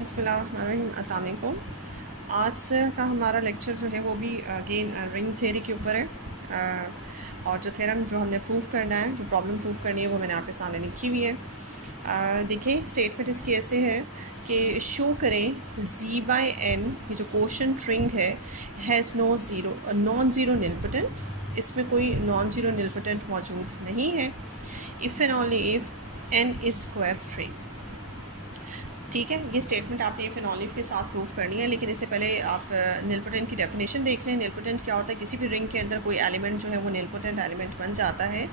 बिस्मिल्लाहिर्रहमानिर्रहीम, अस्सलाम वालेकुम। आज का हमारा लेक्चर जो है वो भी अगेन रिंग थ्योरी के ऊपर है। और जो थ्योरम जो हमने प्रूव करना है, जो प्रॉब्लम प्रूव करनी है, वो मैंने आपके सामने लिखी हुई है। देखिए स्टेटमेंट इसकी ऐसे है कि शो करें जी बाई एन, ये जो कोशेंट रिंग है, has no zero non zero nilpotent, इसमें कोई नॉन ज़ीरो निलपोटेंट मौजूद नहीं है। If and only if N is square free. ठीक है, ये स्टेटमेंट आपने इफ़ एंड ओनली के साथ प्रूव करनी है, लेकिन इससे पहले आप निलपोटेंट की डेफिनेशन देख लें। निलपोटेंट क्या होता है? किसी भी रिंग के अंदर कोई एलिमेंट जो है वो निलपोटेंट एलिमेंट बन जाता है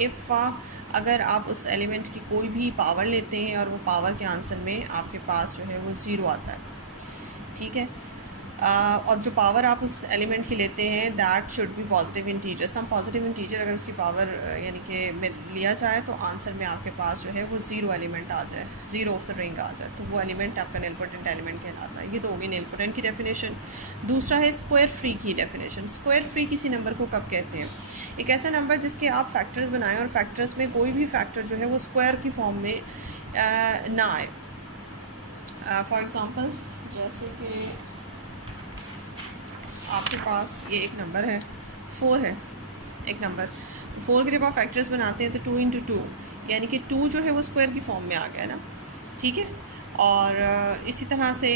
इफ़ अगर आप उस एलिमेंट की कोई भी पावर लेते हैं और वो पावर के आंसर में आपके पास जो है वो ज़ीरो आता है। ठीक है, और जो पावर आप उस एलिमेंट की लेते हैं that should be positive integer. Some positive integer अगर उसकी पावर यानी कि लिया जाए तो आंसर में आपके पास जो है वो ज़ीरो एलिमेंट आ जाए, ज़ीरो ऑफ द रिंग आ जाए, तो वो एलिमेंट आपका निलपोटेंट एलिमेंट कहलाता है। ये तो होगी निलपोटेंट की डेफिनेशन। दूसरा है स्क्वायर फ्री की डेफिनेशन। स्क्वायर फ्री किसी नंबर को कब कहते हैं? एक ऐसा नंबर जिसके आप फैक्टर्स बनाएं और फैक्टर्स में कोई भी फैक्टर जो है वो स्क्वायर की फॉर्म में ना आए। फॉर एग्ज़ाम्पल जैसे कि आपके पास ये एक नंबर है, 4 है एक नंबर, तो 4 के जब आप फैक्टर्स बनाते हैं तो 2 इंटू 2 यानी कि 2 जो है वो स्क्वायर की फॉर्म में आ गया ना। ठीक है, और इसी तरह से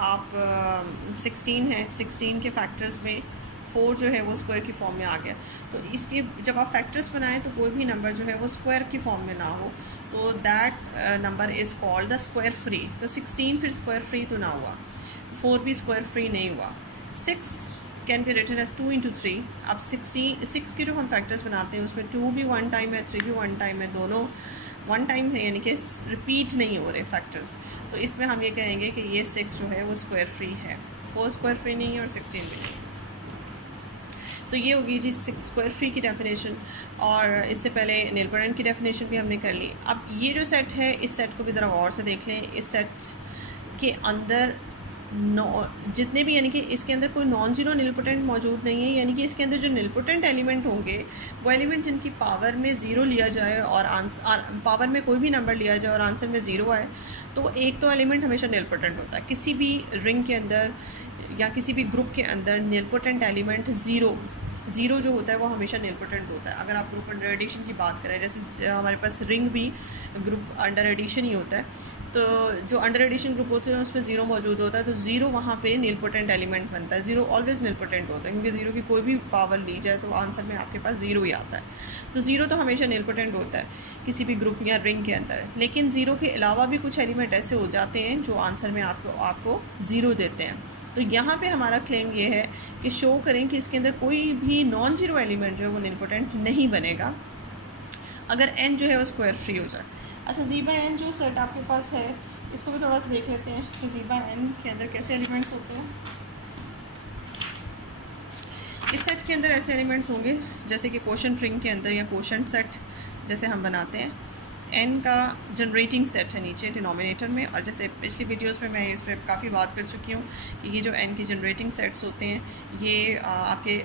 आप 16 है, 16 के फैक्टर्स में 4 जो है वो स्क्वायर की फॉर्म में आ गया। तो इसके जब आप फैक्टर्स बनाएं तो कोई भी नंबर जो है वो स्क्वायर की फॉर्म में ना हो तो that number is called the square free. तो 16 फिर स्क्वायर फ्री तो ना हुआ, 4 भी स्क्वायर फ्री नहीं हुआ। 6 can be written as 2 into 3। अब 6 के जो हम फैक्टर्स बनाते हैं उसमें 2 भी 1 टाइम है, 3 भी 1 टाइम है, दोनों 1 टाइम है, यानी कि रिपीट नहीं हो रहे फैक्टर्स। तो इसमें हम ये कहेंगे कि ये 6 जो है वो स्क्वायर फ्री है। 4 स्क्वायर फ्री नहीं है और 16 भी नहीं। तो ये होगी जी 6 स्क्वायर फ्री की डेफिनेशन। और इससे पहले निलपोटेंट की डेफिनेशन भी हमने कर ली। अब ये जो सेट है, इस सेट को भी ज़रा गौर से देख लें। इस सेट के अंदर जितने भी, यानी कि इसके अंदर कोई नॉन ज़ीरो निलपोटेंट मौजूद नहीं है, यानी कि इसके अंदर जो निलपोटेंट एलिमेंट होंगे वो एलिमेंट जिनकी पावर में ज़ीरो लिया जाए और पावर में कोई भी नंबर लिया जाए और आंसर में ज़ीरो आए, तो एक तो एलिमेंट हमेशा निलपोटेंट होता है। किसी भी रिंग के अंदर या किसी भी ग्रुप के अंदर निलपोटेंट एलिमेंट ज़ीरो जो होता है वो हमेशा निलपोटेंट होता है। अगर आप ग्रुप अंडर एडिशन की बात करें, जैसे हमारे पास रिंग भी ग्रुप अंडर एडिशन ही होता है, तो जो अंडर एडिशन ग्रुप होते हैं उसमें ज़ीरो मौजूद होता है, तो ज़ीरो वहाँ पे निलपोटेंट एलिमेंट बनता है। ज़ीरो ऑलवेज़ निलपोटेंट होता है क्योंकि ज़ीरो की कोई भी पावर ली जाए तो आंसर में आपके पास ज़ीरो ही आता है। तो ज़ीरो तो हमेशा निलपोटेंट होता है किसी भी ग्रुप या रिंग के अंदर। लेकिन ज़ीरो के अलावा भी कुछ एलिमेंट ऐसे हो जाते हैं जो आंसर में आपको ज़ीरो देते हैं। तो यहाँ पे हमारा क्लेम ये है कि शो करें कि इसके अंदर कोई भी नॉन ज़ीरो एलिमेंट जो है वो निलपोटेंट नहीं बनेगा अगर n जो है वो स्क्वायर फ्री हो जाए। अच्छा, जी बाई एन जो सेट आपके पास है इसको भी थोड़ा सा देख लेते हैं कि जी बाई एन के अंदर कैसे एलिमेंट्स होते हैं। इस सेट के अंदर ऐसे एलिमेंट्स होंगे जैसे कि कोशेंट रिंग के अंदर या कोशेंट सेट जैसे हम बनाते हैं। n का जनरेटिंग सेट है नीचे डिनोमिनेटर में, और जैसे पिछली वीडियोस में मैं इस पर काफ़ी बात कर चुकी हूँ कि ये जो n के जनरेटिंग सेट्स होते हैं ये आपके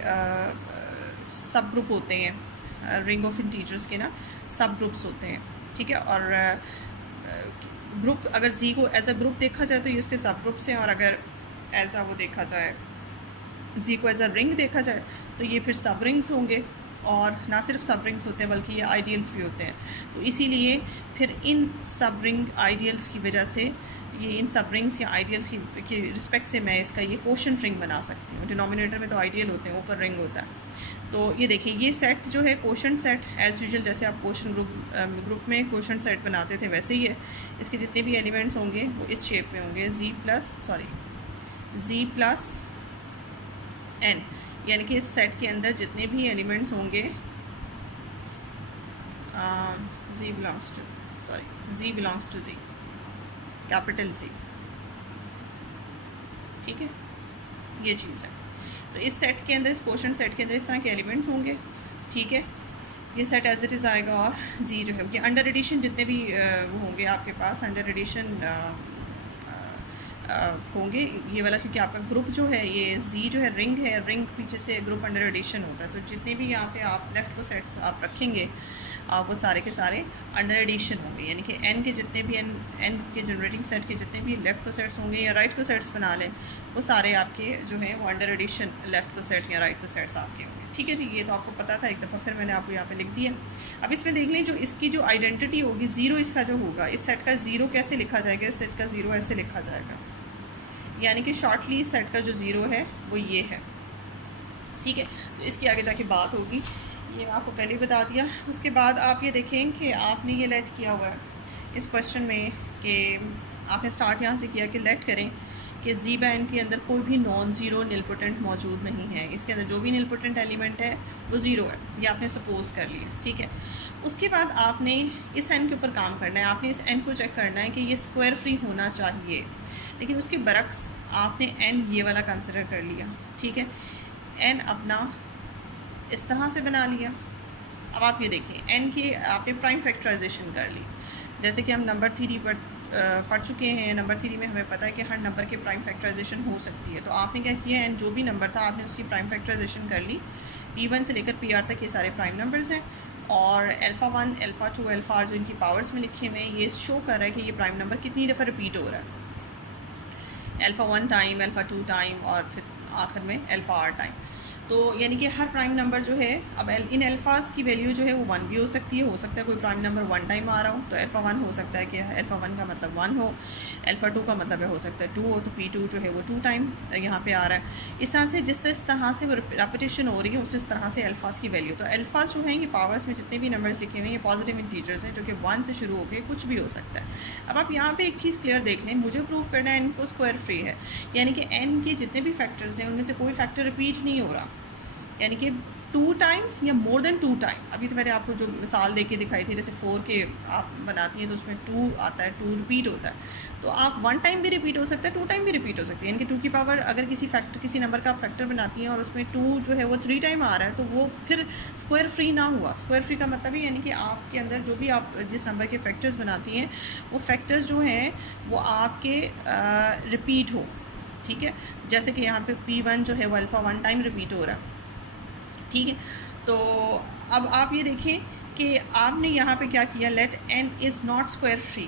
सब ग्रुप होते हैं, रिंग ऑफ इंटीजर्स के ना सब ग्रुप्स होते हैं। ठीक है, और ग्रुप अगर जी को एज अ ग्रुप देखा जाए तो ये उसके सब ग्रुप्स हैं, और अगर एज अ वो देखा जाए जी को एज अ रिंग देखा जाए तो ये फिर सब रिंग्स होंगे, और ना सिर्फ सब रिंग्स होते हैं बल्कि ये आइडियल्स भी होते हैं। तो इसीलिए फिर इन सब रिंग आइडियल्स की वजह से ये इन सब रिंग्स या आइडियल्स की रिस्पेक्ट से मैं इसका ये कोशेंट रिंग बना सकती हूँ। डिनोमिनेटर में तो आइडियल होते हैं, ऊपर रिंग होता है। तो ये देखिए ये सेट जो है कोशेंट सेट, एज़ यूजुअल जैसे आप कोशेंट ग्रुप में कोशेंट सेट बनाते थे वैसे ही है। इसके जितने भी एलिमेंट्स होंगे वो इस शेप में होंगे, जी प्लस एन, यानी कि इस सेट के अंदर जितने भी एलिमेंट्स होंगे G belongs to G, capital G. ठीक है, ये चीज़ है। तो इस सेट के अंदर, इस कोशेंट सेट के अंदर इस तरह के एलिमेंट्स होंगे। ठीक है, ये सेट एज इट इज़ आएगा, और जी जो है ये अंडर एडिशन जितने भी वो होंगे आपके पास अंडर एडिशन होंगे ये वाला, क्योंकि आपका ग्रुप जो है ये जी जो है रिंग पीछे से ग्रुप अंडर एडिशन होता है। तो जितने भी यहाँ पे आप लेफ़्ट को सेट्स आप रखेंगे वो सारे के सारे अंडर एडिशन होंगे, यानी कि n के जितने भी n के जनरेटिंग सेट के जितने भी लेफ़्ट को सेट्स होंगे या राइट को सेट्स बना लें, वो सारे आपके जो हैं वो अंडर एडिशन लेफ़्ट को सेट या राइट को सेट्स आपके होंगे। ठीक है जी, ये तो आपको पता था एक दफ़ा, फिर मैंने आपको यहाँ पे लिख दिया। अब इसमें देख लें जो इसकी जो आइडेंटिटी होगी ज़ीरो, इसका जो होगा इस सेट का ज़ीरो कैसे लिखा जाएगा, इस सेट का ज़ीरो ऐसे लिखा जाएगा, यानी कि शॉर्टली इस सेट का जो ज़ीरो है वो ये है। ठीक है, तो इसकी आगे जाके बात होगी, ये आपको पहले ही बता दिया। उसके बाद आप ये देखें कि आपने ये लेट किया हुआ है इस क्वेश्चन में कि आपने स्टार्ट यहाँ से किया कि लेट करें कि जी बैंड के अंदर कोई भी नॉन ज़ीरो निलपोटेंट मौजूद नहीं है, इसके अंदर जो भी निलपोटेंट एलिमेंट है वो ज़ीरो है, ये आपने सपोज़ कर लिया। ठीक है, उसके बाद आपने इस एन के ऊपर काम करना है, आपने इस एन को चेक करना है कि ये स्क्वायर फ्री होना चाहिए, लेकिन उसके बरक्स आपने एन ये वाला कंसिडर कर लिया। ठीक है, एन अपना इस तरह से बना लिया। अब आप ये देखें एन की आपने प्राइम फैक्टराइजेशन कर ली, जैसे कि हम नंबर थ्री पढ़ चुके हैं। नंबर थ्री में हमें पता है कि हर नंबर की प्राइम फैक्टराइजेशन हो सकती है, तो आपने क्या किया, एन जो भी नंबर था आपने उसकी प्राइम फैक्टराइजेशन कर ली। P1 से लेकर PR तक ये सारे प्राइम नंबर्स हैं, और अल्फ़ा 1 अल्फ़ा 2 अल्फ़ा आर जो इनकी पावर्स में लिखे हुए हैं ये शो कर रहा है कि ये प्राइम नंबर कितनी दफ़ा रिपीट हो रहा है, अल्फ़ा 1 टाइम, अल्फ़ा 2 टाइम, और फिर आखिर में अल्फ़ा आर टाइम। तो यानी कि हर प्राइम नंबर जो है, अब इन अल्फ़ाज की वैल्यू जो है वो 1 भी हो सकती है, हो सकता है कोई प्राइम नंबर 1 टाइम आ रहा हो, तो अल्फ़ा 1 हो सकता है कि अल्फ़ा 1 का मतलब 1 हो, अल्फ़ा 2 का मतलब हो सकता है 2 हो, तो P2 जो है वो 2 टाइम यहाँ पे आ रहा है। इस तरह से जिस तरह से वो रेपिटेशन हो रही है उस तरह से अल्फ़ाज की वैल्यू, तो अल्फ़ाज जो हैं ये पावर्स में जितने भी नंबर्स लिखे हुए हैं ये पॉजिटिव इंटीजर्स हैं जो कि 1 से शुरू होकर कुछ भी हो सकता है। अब आप यहाँ पे एक चीज़ क्लियर देख लें, मुझे प्रूव करना है n को स्क्वायर फ्री है, यानी कि n के जितने भी फैक्टर्स हैं उनमें से कोई फैक्टर रिपीट नहीं हो रहा, यानी कि 2 टाइम्स या मोर देन 2 टाइम। अभी तो मैंने आपको जो मिसाल देके दिखाई थी, जैसे 4 के आप बनाती हैं तो उसमें 2 आता है, 2 रिपीट होता है, तो आप 1 टाइम भी रिपीट हो सकता है, 2 टाइम भी रिपीट हो सकती है, यानी कि 2 की पावर अगर किसी नंबर का आप फैक्टर बनाती हैं और उसमें 2 जो है वो 3 टाइम आ रहा है, तो वो फिर स्क्वायर फ्री ना हुआ। स्क्वायर फ्री का मतलब ही यानी कि आपके अंदर जो भी आप जिस नंबर के फैक्टर्स बनाती हैं वो फैक्टर्स जो हैं वो आपके रिपीट हो। ठीक है, जैसे कि यहाँ पे P1 जो है वो अल्फ़ा 1 टाइम रिपीट हो रहा है। ठीक है, तो अब आप ये देखें कि आपने यहाँ पे क्या किया, let n is not square free.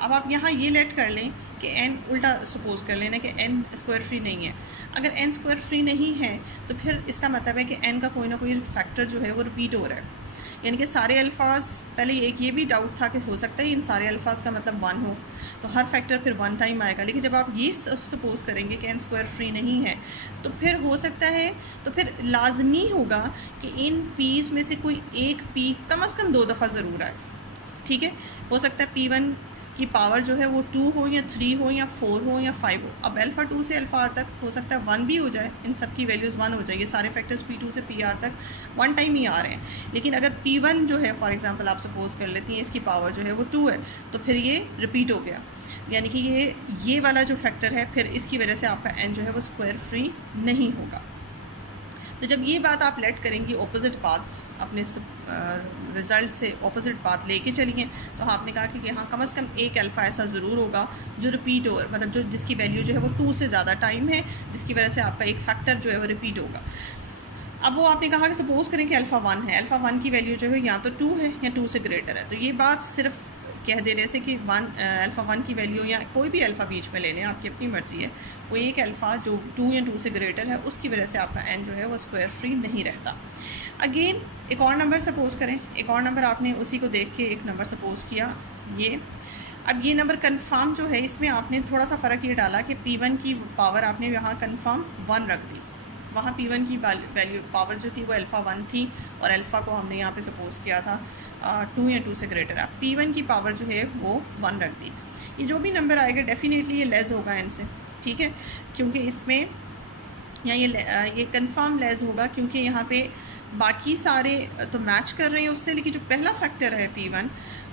अब आप यहाँ ये लेट कर लें कि n उल्टा सपोज़ कर लेना कि n स्क्वायर फ्री नहीं है। अगर n स्क्वायर फ्री नहीं है तो फिर इसका मतलब है कि n का कोई ना कोई फैक्टर जो है वो रिपीट हो रहा है, यानी कि सारे अल्फ़ाज, पहले एक ये भी डाउट था कि हो सकता है इन सारे अल्फ़ाज का मतलब 1 हो, तो हर फैक्टर फिर 1 टाइम आएगा, लेकिन जब आप ये सपोज़ करेंगे कि n स्क्वायर फ्री नहीं है तो फिर हो सकता है, तो फिर लाजमी होगा कि इन पीस में से कोई एक पी कम से कम 2 दफ़ा ज़रूर आए। ठीक है, हो सकता है P1 की पावर जो है वो 2 हो या 3 हो या 4 हो या 5 हो। अब अल्फ़ा 2 से अल्फ़ा आर तक हो सकता है 1 भी हो जाए, इन सब की वैल्यूज़ 1 हो जाए, ये सारे फैक्टर्स P2 से PR तक 1 टाइम ही आ रहे हैं। लेकिन अगर P1 जो है फॉर एग्जांपल आप सपोज़ कर लेती हैं इसकी पावर जो है वो 2 है, तो फिर ये रिपीट हो गया, यानी कि ये वाला जो फैक्टर है फिर इसकी वजह से आपका n जो है वो स्क्वायर फ्री नहीं होगा। तो जब ये बात आप लेट करेंगी ऑपोजिट पाथ, अपने रिज़ल्ट से ऑपोजिट पाथ लेके चलिए, तो आपने कहा कि हाँ कम से कम एक अल्फ़ा ऐसा ज़रूर होगा जो रिपीट हो, मतलब जो जिसकी वैल्यू जो है वो 2 से ज़्यादा टाइम है, जिसकी वजह से आपका एक फैक्टर जो है वो रिपीट होगा। अब वो आपने कहा कि सपोज़ करें कि अल्फ़ा 1 है, अल्फ़ा 1 की वैल्यू जो है या तो 2 है या 2 से ग्रेटर है, तो ये बात सिर्फ कह दे रहे से कि अल्फ़ा 1 की वैल्यू या कोई भी अल्फ़ा बीच में ले लें, आपकी अपनी मर्ज़ी है, कोई एक अल्फ़ा जो 2 या 2 से ग्रेटर है उसकी वजह से आपका n जो है वो स्क्वायर फ्री नहीं रहता। अगेन एक और नंबर सपोज़ करें, एक और नंबर आपने उसी को देख के एक नंबर सपोज़ किया ये। अब ये नंबर कन्फर्म जो है इसमें आपने थोड़ा सा फ़र्क ये डाला कि P1 की पावर आपने यहाँ कन्फर्म 1 रख दी, वहाँ P1 की वैल्यू पावर जो थी वो अल्फ़ा 1 थी और अल्फ़ा को हमने यहाँ पे सपोज़ किया था 2 या 2 से ग्रेटर है। P1 की पावर जो है वो 1 रख दी। ये जो भी नंबर आएगा डेफिनेटली ये लेस होगा n से, ठीक है, क्योंकि इसमें यहाँ ये कंफर्म लेस होगा क्योंकि यहाँ पे बाकी सारे तो मैच कर रहे हैं उससे, लेकिन जो पहला फैक्टर है P1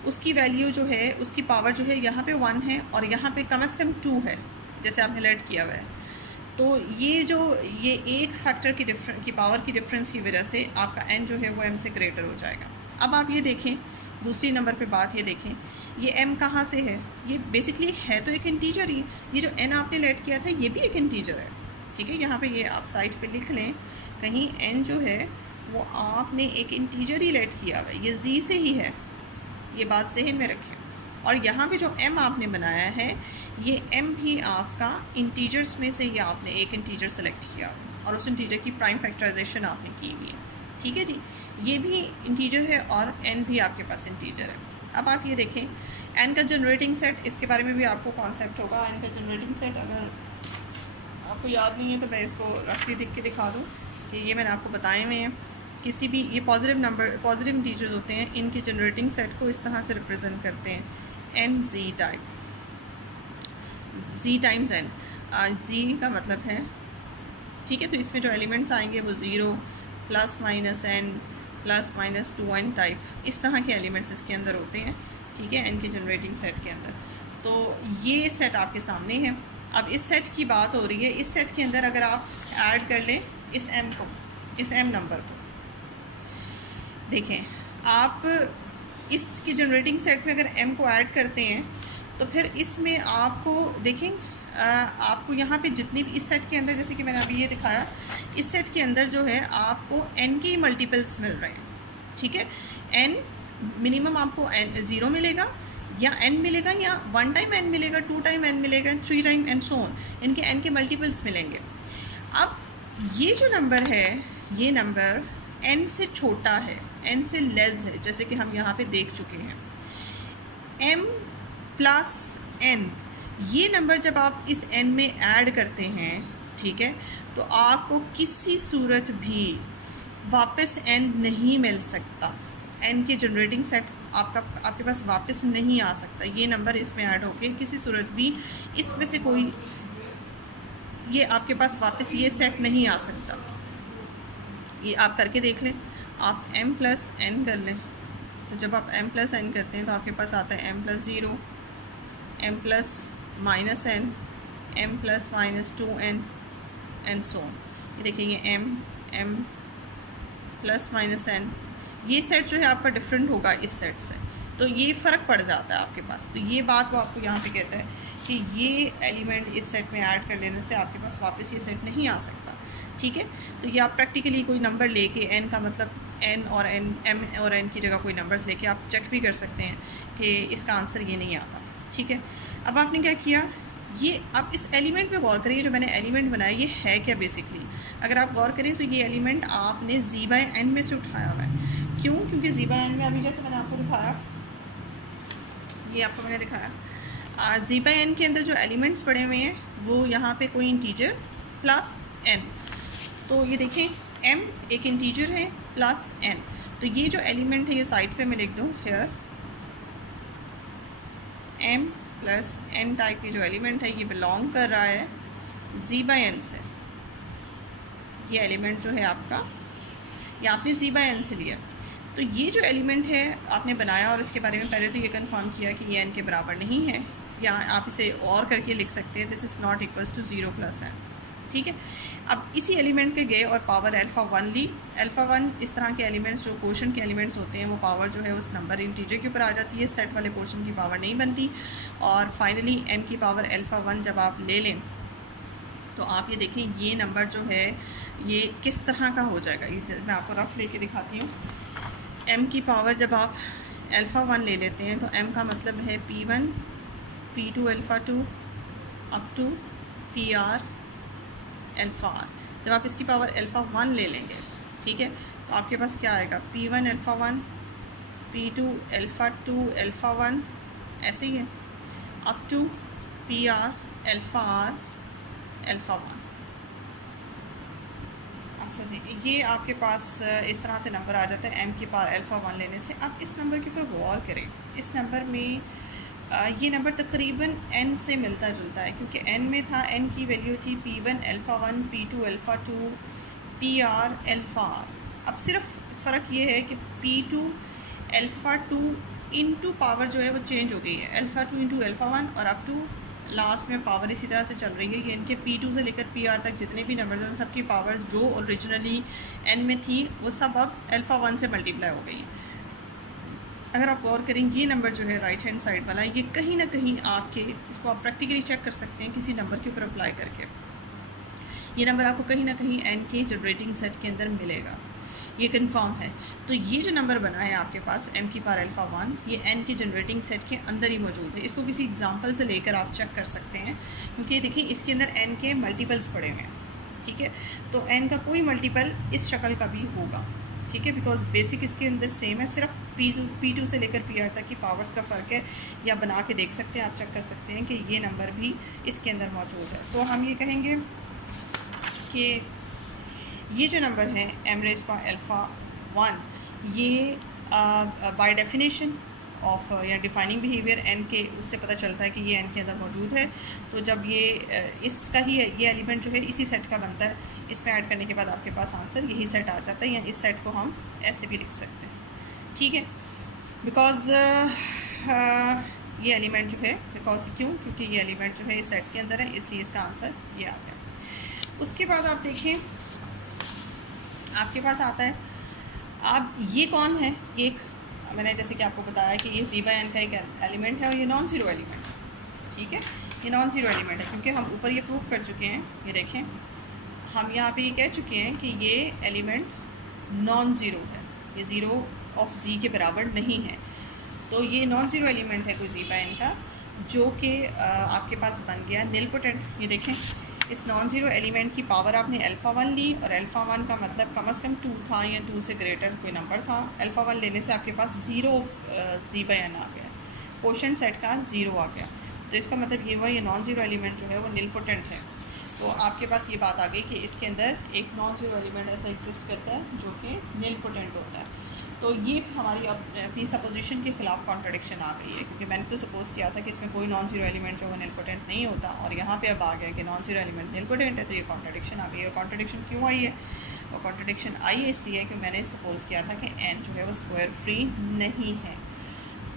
उसकी वैल्यू जो है उसकी पावर जो है यहाँ पे 1 है और यहाँ पे कम से कम 2 है, जैसे आपने लेट किया हुआ है। तो ये एक फैक्टर की पावर की डिफरेंस की वजह से आपका n जो है वो m से ग्रेटर हो जाएगा। अब आप ये देखें दूसरी नंबर पे बात ये देखें, ये m कहाँ से है, ये बेसिकली है तो एक इंटीजर ही, ये जो n आपने लेट किया था ये भी एक इंटीजर है, ठीक है। यहाँ पे ये आप साइड पे लिख लें कहीं n जो है वो आपने एक इंटीजर ही लेट किया हुआ है, ये जी से ही है, ये बात जहन में रखें। और यहाँ पे जो m आपने बनाया है, ये m भी आपका इंटीजर्स में से ही आपने एक इंटीजर सेलेक्ट किया और उस इंटीजर की प्राइम फैक्टराइजेशन आपने की हुई है, ठीक है जी। ये भी इंटीजर है और n भी आपके पास इंटीजर है। अब आप ये देखें n का जनरेटिंग सेट, इसके बारे में भी आपको कॉन्सेप्ट होगा। n का जनरेटिंग सेट अगर आपको याद नहीं है तो मैं इसको रख के दिख के दिखा दूँ कि ये मैंने आपको बताए हुए हैं। किसी भी ये पॉजिटिव नंबर, पॉजिटिव इंटीजर्स होते हैं, इनके जनरेटिंग सेट को इस तरह से रिप्रेजेंट करते हैं, एन जी टाइप, जी टाइम्स एन, जी का मतलब है, ठीक है। तो इसमें जो एलिमेंट्स आएंगे वो 0 plus minus N plus minus 2n type, इस तरह के एलिमेंट्स इसके अंदर होते हैं, ठीक है, एन के जनरेटिंग सेट के अंदर। तो ये सेट आपके सामने है। अब इस सेट की बात हो रही है, इस सेट के अंदर अगर आप ऐड कर लें इस m को, इस m नंबर को, देखें आप इसकी जनरेटिंग सेट में अगर m को ऐड करते हैं तो फिर इसमें आपको देखें आपको यहाँ पे जितनी भी इस सेट के अंदर, जैसे कि मैंने अभी ये दिखाया, इस सेट के अंदर जो है आपको n के मल्टीपल्स मिल रहे हैं, ठीक है। n मिनिमम आपको n 0 मिलेगा या n मिलेगा, या 1 टाइम n मिलेगा, 2 टाइम n मिलेगा, 3 टाइम एंड सो ऑन, इनके n के मल्टीपल्स मिलेंगे। अब ये जो नंबर है, ये नंबर n से छोटा है, n से लेस है, जैसे कि हम यहाँ पे देख चुके हैं m प्लस n, ये नंबर जब आप इस n में ऐड करते हैं, ठीक है, तो आपको किसी सूरत भी वापस n नहीं मिल सकता, n के जनरेटिंग सेट आपके पास वापस नहीं आ सकता। ये नंबर इसमें ऐड होके किसी सूरत भी इसमें से कोई, ये आपके पास वापस ये सेट नहीं आ सकता। ये आप करके देख लें, आप m प्लस n कर लें, तो जब आप m प्लस n करते हैं तो आपके पास आता है m plus 0, m plus minus n, m plus minus 2n and so on. ये देखिए ये m प्लस माइनस n, ये सेट जो है आपका डिफरेंट होगा इस सेट से, तो ये फ़र्क पड़ जाता है आपके पास। तो ये बात वो आपको यहाँ पे कहता है कि ये एलिमेंट इस सेट में ऐड कर लेने से आपके पास वापस ये सेट नहीं आ सकता, ठीक है। तो ये आप प्रैक्टिकली कोई नंबर लेके, n का मतलब n और n, m और n की जगह कोई नंबर्स लेके आप चेक भी कर सकते हैं कि इसका आंसर ये नहीं आता, ठीक है। अब आपने क्या किया, ये आप इस एलिमेंट पे गौर करिए, जो मैंने एलिमेंट बनाया ये है क्या बेसिकली। अगर आप गौर करें तो ये एलिमेंट आपने z/n में से उठाया हुआ है। क्यों? क्योंकि z/n में अभी जैसे मैंने आपको दिखाया, ये आपको मैंने दिखाया z/n के अंदर जो एलिमेंट्स पड़े हुए हैं वो यहाँ पे कोई इंटीजर प्लस n, तो ये देखें m एक इंटीजर है प्लस n, तो ये जो एलिमेंट है ये साइड पे मैं लिख दूँ here, m plus n type की जो एलिमेंट है ये बिलोंग कर रहा है z/n से। ये एलिमेंट जो है आपका, ये आपने z/n से लिया, तो ये जो एलिमेंट है आपने बनाया और इसके बारे में पहले तो ये कंफर्म किया कि ये n के बराबर नहीं है, या आप इसे और करके लिख सकते हैं, this is not equals to 0 plus n, ठीक है। अब इसी एलिमेंट के गए और पावर अल्फ़ा 1 ली। अल्फ़ा 1 इस तरह के एलिमेंट्स जो पोर्शन के एलिमेंट्स होते हैं, वो पावर जो है उस नंबर इंटीजर के ऊपर आ जाती है, सेट वाले पोर्शन की पावर नहीं बनती। और फाइनली m की पावर अल्फ़ा 1 जब आप ले लें तो आप ये देखें ये नंबर जो है ये किस तरह का हो जाएगा। ये मैं आपको रफ लेके दिखाती हूँ। m की पावर जब आप अल्फ़ा 1 ले लेते हैं तो m का मतलब है p1 p2 alpha 2 up to pr alpha r। जब आप इसकी पावर अल्फ़ा 1 ले लेंगे, ठीक है, तो आपके पास क्या आएगा, p1 alpha 1 p2 alpha 2 alpha 1, ऐसे ही है, up to pr alpha r alpha 1। अच्छा जी, ये आपके पास इस तरह से नंबर आ जाता है m की पावर अल्फ़ा 1 लेने से। अब इस नंबर के ऊपर गौर करें, इस नंबर में ये नंबर तकरीबन n से मिलता जुलता है, क्योंकि n में था, n की वैल्यू थी p1 alpha 1 p2 alpha 2 pr alpha r। अब सिर्फ फ़र्क ये है कि p2 अल्फ़ा 2 इंटू पावर जो है वो चेंज हो गई है, अल्फ़ा 2 इंटू अल्फ़ा 1 और अप टू लास्ट में पावर इसी तरह से चल रही है। ये इनके p2 से लेकर pr तक जितने भी नंबर्स हैं उन सब की पावर्स जो ओरिजिनली n में थी वो सब अब अल्फ़ा 1 से मल्टीप्लाई हो गई है। अगर आप गौर करें ये नंबर जो है राइट हैंड साइड वाला, ये कहीं ना कहीं आपके, इसको आप प्रैक्टिकली चेक कर सकते हैं किसी नंबर के ऊपर अप्लाई करके, ये नंबर आपको कहीं ना कहीं n के जनरेटिंग सेट के अंदर मिलेगा। ये कंफर्म है। तो ये जो नंबर बना है आपके पास m की पावर अल्फ़ा 1, ये n के जनरेटिंग सेट के अंदर ही मौजूद है। इसको किसी एग्जांपल से लेकर आप चेक कर सकते हैं, क्योंकि देखिए इसके अंदर n के मल्टीपल्स पड़े हुए हैं, ठीक है। तो n का कोई मल्टीपल इस शक्ल का भी होगा, ठीक है, बिकॉज बेसिक इसके अंदर सेम है, सिर्फ P2 से लेकर PR तक की पावर्स का फ़र्क है। या बना के देख सकते हैं, आप चेक कर सकते हैं कि ये नंबर भी इसके अंदर मौजूद है। तो हम ये कहेंगे कि ये जो नंबर है m रेज़ पावर अल्फ़ा 1, ये बाय डेफिनेशन ऑफ या डिफाइनिंग बिहेवियर n के, उससे पता चलता है कि ये n के अंदर मौजूद है। तो जब ये इसका ही ये एलिमेंट जो है इसी सेट का बनता है, इसमें ऐड करने के बाद आपके पास आंसर यही सेट आ जाता है, या इस सेट को हम ऐसे भी लिख सकते हैं, ठीक है। बिकॉज ये एलिमेंट जो है, क्योंकि ये एलिमेंट जो है इस सेट के अंदर है, इसलिए इसका आंसर ये आ गया। उसके बाद आप देखें, आपके पास आता है, अब ये कौन है, ये एक मैंने जैसे कि आपको बताया कि ये z/n का एक एलिमेंट है और ये नॉन ज़ीरो एलिमेंट है, ठीक है। ये नॉन ज़ीरो एलिमेंट है क्योंकि हम ऊपर ये प्रूफ कर चुके हैं। ये देखें, हम यहाँ पे ये कह चुके हैं कि ये एलिमेंट नॉन ज़ीरो है, ये ज़ीरो ऑफ z के बराबर नहीं है। तो ये नॉन ज़ीरो एलिमेंट है कोई z/n का, जो कि आपके पास बन गया निलपोटेंट। ये देखें, इस नॉन ज़ीरो एलिमेंट की पावर आपने अल्फ़ा 1 ली, और अल्फ़ा 1 का मतलब कम से कम 2 था या 2 से ग्रेटर कोई नंबर था। अल्फ़ा 1 लेने से आपके पास ज़ीरो z/n आ गया, कोशेंट सेट का ज़ीरो आ गया। तो इसका मतलब ये हुआ ये नॉन ज़ीरो एलिमेंट जो है वो निलपोटेंट है। तो आपके पास ये बात आ गई कि इसके अंदर एक नॉन ज़ीरो एलिमेंट ऐसा एग्जिस्ट करता है जो कि निलपोटेंट होता है। तो ये हमारी अपनी सपोजिशन के ख़िलाफ़ कॉन्ट्रडिक्शन आ गई है, क्योंकि मैंने तो सपोज़ किया था कि इसमें कोई नॉन ज़ीरो एलिमेंट जो है निलपोटेंट नहीं होता, और यहाँ पे अब आ गया कि नॉन ज़ीरो एलिमेंट निलपोटेंट है। तो ये कॉन्ट्रडिक्शन आ गई है। और कॉन्ट्रडिक्शन क्यों आई है? और कॉन्ट्रडिक्शन आई है इसलिए कि मैंने सपोज़ किया था कि n जो है वो स्क्वायर फ्री नहीं है।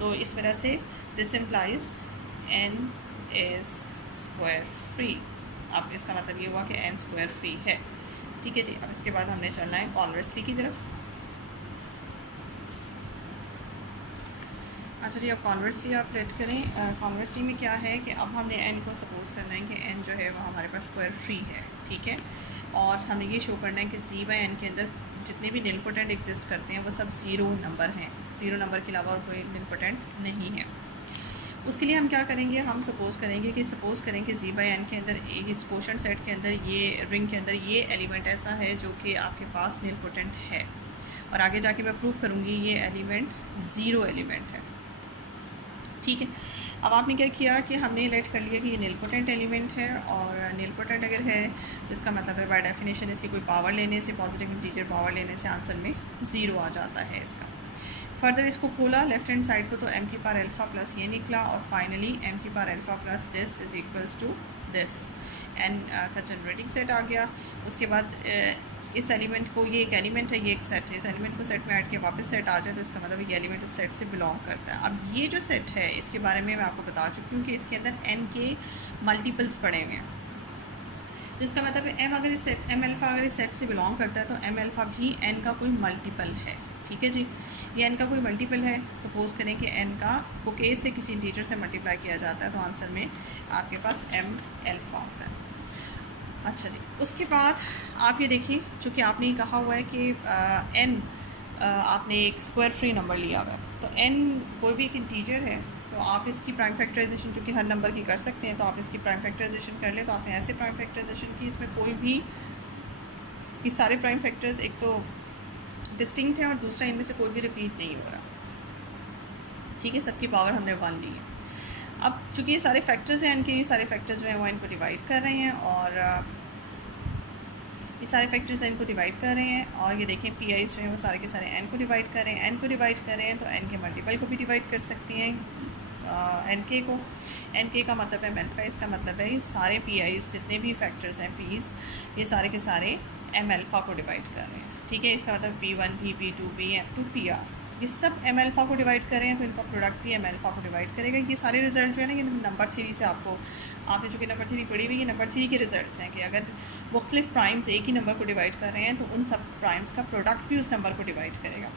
तो इस वजह से this implies n is square free. अब इसका मतलब ये हुआ कि n स्क्वायर फ्री है, ठीक है जी। अब इसके बाद हमने चलना है कॉन्वर्सली की तरफ। अच्छा जी, अब कॉन्वर्सली आप लेट करें। कॉन्वर्सली में क्या है कि अब हमने n को सपोज़ करना है कि n जो है वो हमारे पास स्क्वायर फ्री है, ठीक है। और हमने ये शो करना है कि z/n के अंदर जितने भी निलपोटेंट एग्जिस्ट करते हैं वो सब ज़ीरो नंबर हैं, ज़ीरो नंबर के अलावा और कोई निलपोटेंट नहीं है। उसके लिए हम क्या करेंगे, हम सपोज़ करेंगे कि z/n के अंदर इस कोशेंट सेट के अंदर, ये रिंग के अंदर ये एलिमेंट ऐसा है जो कि आपके पास निलपोटेंट है, और आगे जाके मैं प्रूफ करूँगी ये एलिमेंट ज़ीरो एलिमेंट है, ठीक है। अब आपने क्या किया कि हमने लेट कर लिया कि ये निलपोटेंट एलिमेंट है, और निलपोटेंट अगर है तो इसका मतलब है बाय डेफिनेशन इसकी कोई पावर लेने से, पॉजिटिव इंटीजर पावर लेने से आंसर में ज़ीरो आ जाता है इसका। फर्दर इसको खोला लेफ्ट हैंड साइड को, तो m की पावर अल्फ़ा प्लस ये निकला, और फाइनली m की power alpha plus this is equals to this. n का जनरेटिंग सेट आ गया। उसके बाद इस एलिमेंट को, ये एक एलिमेंट है, ये एक सेट है, इस एलिमेंट को सेट में ऐड किया, वापस सेट आ जाए तो इसका मतलब ये एलिमेंट उस सेट से बिलोंग करता है। अब ये जो सेट है इसके बारे में मैं आपको बता चुकी हूँ कि इसके अंदर n के मल्टीपल्स पड़े हुए हैं। तो इसका मतलब है m अल्फ़ा अगर इस सेट से बिलोंग करता है तो m अल्फ़ा भी n का कोई मल्टीपल है, ठीक है जी। ये n का कोई मल्टीपल है। सपोज़ करें कि n का को k से किसी इंटीजर से मल्टीप्लाई किया जाता है तो आंसर में आपके पास m अल्फ़ा आता है। अच्छा जी, उसके बाद आप ये देखिए, चूँकि आपने ये कहा हुआ है कि n आपने एक स्क्वायर फ्री नंबर लिया हुआ है, तो n कोई भी एक इंटीजर है, तो आप इसकी प्राइम फैक्टराइजेशन चूँकि हर नंबर की कर सकते हैं, तो आप इसकी प्राइम फैक्टराइजेशन कर ले। तो आपने ऐसे प्राइम फैक्टराइजेशन की, इसमें कोई भी, ये सारे प्राइम फैक्टर्स एक तो डिस्टिंक्ट है और दूसरा इनमें से कोई भी रिपीट नहीं हो रहा, ठीक है। सबकी पावर हमने 1 ली है। अब चूँकि ये सारे फैक्टर्स हैं इनके, ये सारे फैक्टर्स जो हैं वो इनको डिवाइड कर रहे हैं, और ये सारे फैक्टर्स इनको डिवाइड कर रहे हैं, और ये देखें पी आईज जो हैं वो सारे के सारे n को डिवाइड कर रहे हैं। n को डिवाइड कर रहे हैं तो n के मल्टीपल को भी डिवाइड कर सकती हैं, n k को। n k का मतलब है m, इसका मतलब है ये सारे पी आईज जितने भी फैक्टर्स हैं पीज़, ये सारे के सारे m अल्फ़ा को डिवाइड कर रहे हैं, ठीक है। इसका मतलब p1 p p2 pm to pr, ये सब m अल्फ़ा को डिवाइड कर रहे हैं, तो इनका प्रोडक्ट भी m अल्फ़ा को डिवाइड करेगा। ये सारे रिजल्ट जो है ना, ये नंबर 3 से आपने जो कि नंबर 3 पढ़ी हुई, ये नंबर 3 के रिजल्ट्स हैं कि अगर मुख्तलिफ प्राइम्स एक ही नंबर को डिवाइड कर रहे हैं तो उन सब प्राइम्स का प्रोडक्ट भी उस नंबर को डिवाइड करेगा।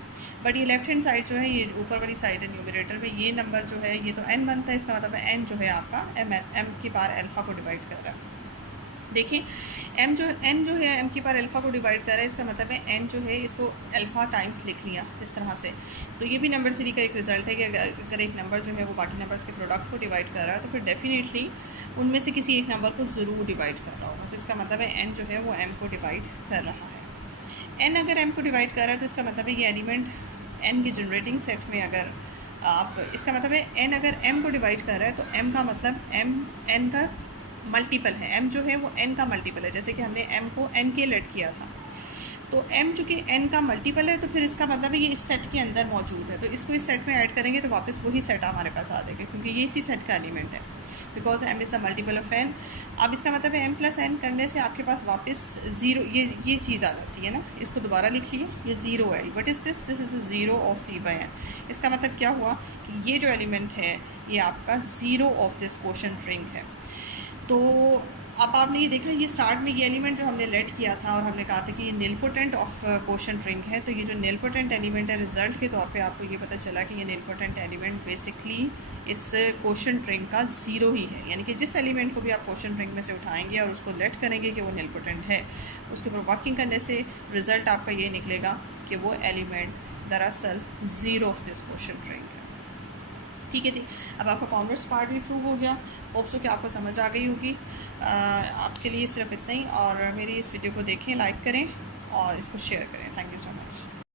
बट ये लेफ्ट हैंड साइड जो है, ये ऊपर वाली साइड है न्यूमरेटर में, ये नंबर जो है ये तो n बनता है, इसका मतलब है n जो है आपका m की पावर अल्फ़ा को डिवाइड कर रहा है। देखें एम जो एन जो है एम की पावर अल्फ़ा को डिवाइड कर रहा है, इसका मतलब है एन जो है इसको अल्फ़ा टाइम्स लिख लिया इस तरह से। तो ये भी नंबर 3 का एक रिज़ल्ट है कि अगर एक नंबर जो है वो बाकी नंबर्स के प्रोडक्ट को डिवाइड कर रहा है तो फिर डेफिनेटली उनमें से किसी एक नंबर को ज़रूर डिवाइड कर रहा होगा। तो इसका मतलब है एन जो है वो एम को डिवाइड कर रहा है। एन अगर एम को डिवाइड कर रहा है तो इसका मतलब है ये एलिमेंट एन के जनरेटिंग सेट में अगर आप, इसका मतलब है एन अगर एम को डिवाइड कर रहा है तो एम का मतलब एम एन का मल्टीपल है। एम जो है वो एन का मल्टीपल है, जैसे कि हमने एम को एन के लेट किया था। तो एम चूँकि एन का मल्टीपल है तो फिर इसका मतलब है ये इस सेट के अंदर मौजूद है। तो इसको इस सेट में ऐड करेंगे तो वापस वही सेट हमारे पास आ जाएगा, क्योंकि ये इसी सेट का एलिमेंट है, because M is a multiple of N. अब इसका मतलब है एम प्लस एन करने से आपके पास वापस ज़ीरो ये चीज़ आ जाती है ना। इसको दोबारा लिख लिए, ये ज़ीरो है। What is this is a zero of C by N. इसका मतलब क्या हुआ कि ये जो एलिमेंट है ये आपका zero of this quotient ring है। तो अब आपने ये देखा, ये स्टार्ट में ये एलिमेंट जो हमने लेट किया था और हमने कहा था कि ये निलपोटेंट ऑफ क्वोशंट रिंग है। तो ये जो निलपोटेंट एलिमेंट है, रिजल्ट के तौर पे आपको ये पता चला कि ये निलपोटेंट एलिमेंट बेसिकली इस क्वोशंट रिंग का ज़ीरो ही है। यानी कि जिस एलिमेंट को भी आप क्वोशंट रिंग में से उठाएंगे और उसको लेट करेंगे कि वो निलपोटेंट है, उसके ऊपर वर्किंग करने से रिज़ल्ट आपका ये निकलेगा कि वो एलिमेंट दरअसल zero of this quotient ring है। ठीक है जी, अब आपका कॉन्वर्स पार्ट भी प्रूव हो गया। होप सो कि आपको समझ आ गई होगी। आपके लिए सिर्फ इतना ही, और मेरी इस वीडियो को देखें, लाइक करें और इसको शेयर करें। Thank you so much.